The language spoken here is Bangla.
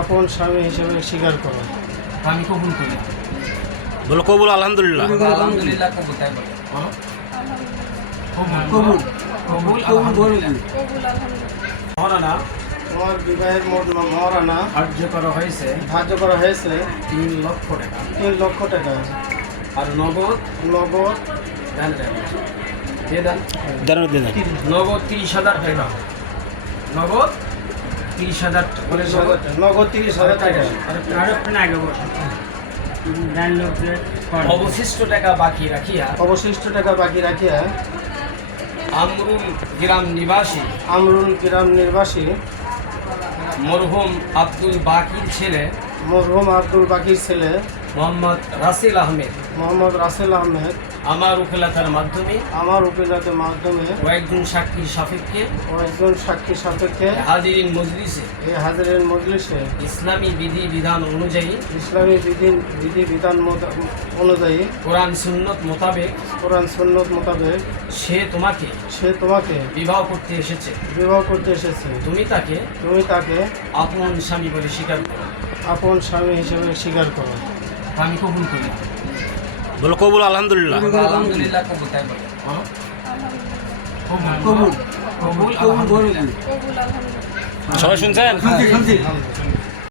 আপন স্বামী হিসেবে স্বীকার করো। আমি কবুল করি। বলো কবুল আলহামদুলিল্লাহ। আলহামদুলিল্লাহ কবুল তাই বলো। বলো। কবুল কবুল কবুল আলহামদুলিল্লাহ। মহারানা তোমার বিবাহের মোট মহারানা ধার্য করা হয়েছে ধার্য করা হয়েছে 3 লক্ষ টাকা। 3 লক্ষ টাকা। আর নগদ নগদ দেন দেন দিয়ে দেন। দেন নগদ 30,000 টাকা। নগদ 30,000 টাকা। বলে নগদ নগদ 30,000 টাকা। অবশিষ্ট টাকা বাকি রাখিয়া অবশিষ্ট টাকা বাকি রাখিয়া আমরুল গ্রাম নিবাসী আমরুল গ্রাম নিবাসী মরহুম আব্দুল বাকির ছেলে মরহুম আব্দুল বাকির ছেলে মোহাম্মদ রাসেল আহমেদ মোহাম্মদ রাসেল আহমেদ আমার উকিলাতার মাধ্যমে আমার উকিলাতের মাধ্যমে কয়েকজন সাক্ষীর সাপেক্ষে ও একজন সাক্ষী সাপেক্ষে হাজিরিন মজলিসে এই হাজিরের মজলিসে ইসলামী বিধি বিধান অনুযায়ী ইসলামী বিধি বিধান অনুযায়ী কোরআন সুন্নত মোতাবেক কোরআন সুন্নত মোতাবেক সে তোমাকে সে তোমাকে বিবাহ করতে এসেছে। বিবাহ করতে এসেছে। তুমি তাকে তুমি তাকে আপন স্বামী বলে স্বীকার করো। আপন স্বামী হিসেবে স্বীকার করো। আমি কবুল করি। বলো কবুল আলহামদুলিল্লাহ। আলহামদুলিল্লাহ কবুল তাই বলো। বলো। কবুল কবুল কবুল আলহামদুলিল্লাহ। সবাই শুনছেন? শুনছি আলহামদুলিল্লাহ।